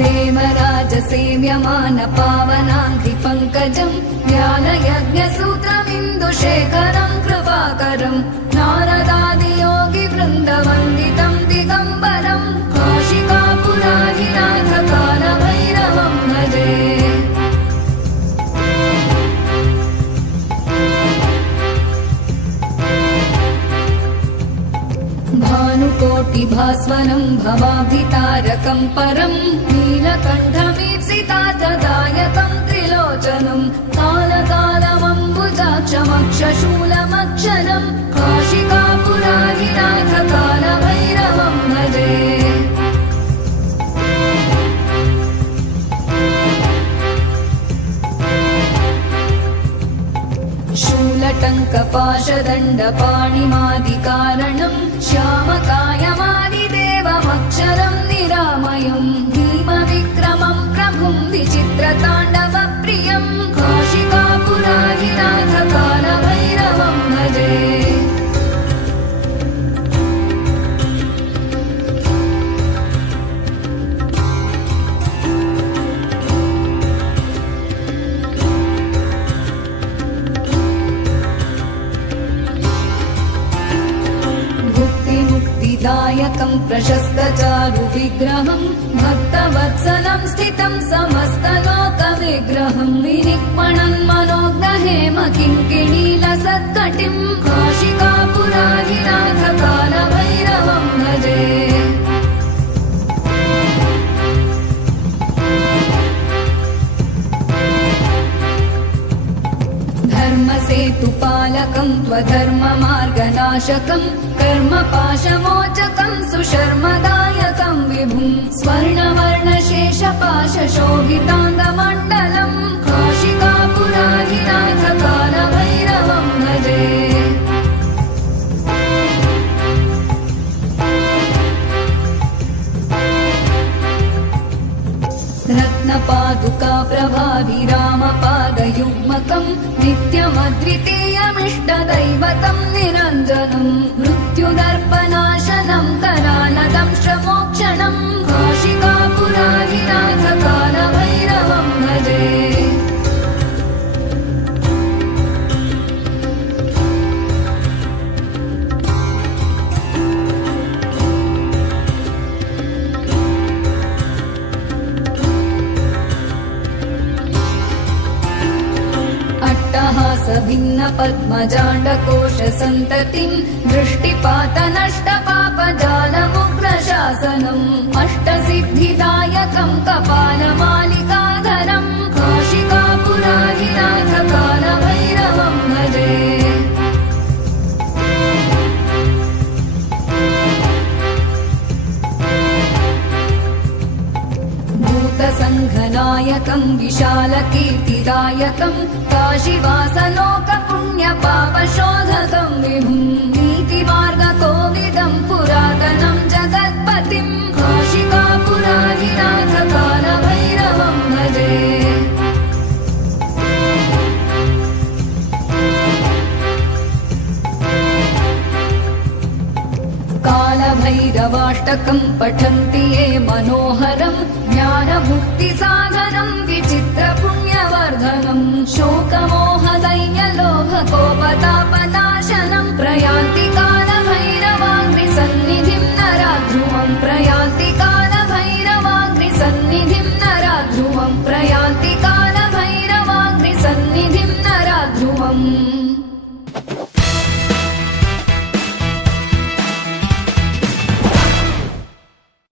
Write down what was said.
देवराजसेव्यमान पावनाङ्घ्रिपङ्कजम् ज्ञानयज्ञसूत्रमिन्दुशेखरम् कृपाकरम् नारदादियोगिवृन्दवन्दितम् दिगम्बरम् काशिकापुराधिनाथकालभैरवम् भजे। भानुकोटिभास्वरम् भवाब्धितारकम् परम् नीलकण्ठमीप्सितार्थदायकम् त्रिलोचनम् कालकालमम्बुजाक्षमक्षशूलमक्षरम् काशिकापुराधिनाथकालभैरवम् भजे। शूलटङ्कपाशदण्डपाणिमादिकारणम् श्यामकायमादिदेवमक्षरम् निरामयम् भीमविक्रमम् प्रभुम् विचित्रताण्डवप्रियम् काशिकापुराधिनाथकालभैरवम् भजे। दायकम् प्रशस्तचारुविग्रहम् भक्तवत्सलम् स्थितम् समस्तलोकविग्रहम् विनिक्मणन् मनोज्ञहेम किङ्किणीलसत्कटिम् काशिकापुराधिनाथकालभैरवम् भजे। धर्मसेतुपालकम् त्वधर्ममार्गनाशकम् कर्मपाशमोचकम् सुशर्मदायकम् विभुम् स्वर्णवर्णशेषपाशशोभिताङ्गमण्डलम् काशिकापुराधिनाथकालभैरवम् भजे। रत्नपादुका प्रभाभिरामपादयुग्मकम् नित्यमद्वितीयमिष्टदैवतम् निरञ्जनम् मृत्युदर्पनाशनम् करालदंश्रमोक्षणम् काशिकापुराधिनाथकालभैरवम् भजे। भिन्न पद्मजाण्डकोशसन्ततिम् दृष्टिपातनष्टपापजालमुग्रशासनम् अष्टसिद्धिदायकम् कपालमालिकाधरम् काशिकापुराधिनाथकालभैरवम् भजे। भूतसङ्घनायकम् विशालकीर्तिदायकम् काशीवासलोकपुण्यपापशोधकम् विभुम् नीतिमार्गकोविदम् पुरातनम् जगत्पतिम् काशिकापुराधिनाथकालभैरवम् भजे। कालभैरवाष्टकम् पठन्ति ये मनोहरम् ज्ञानमुक्तिसाधनम् विचित्रपुण्यवर्धनम् शोकमोहदैन्यलोभकोपतापनाशनम् प्रयान्ति कालभैरवाङ्घ्रिसन्निधिम् नराध्रुवम् प्रयान्ति कालभैरवाङ्घ्रिसन्निधिम् नराध्रुवम् प्रयान्ति कालभैरवाङ्घ्रिसन्निधिम् नराध्रुवम्।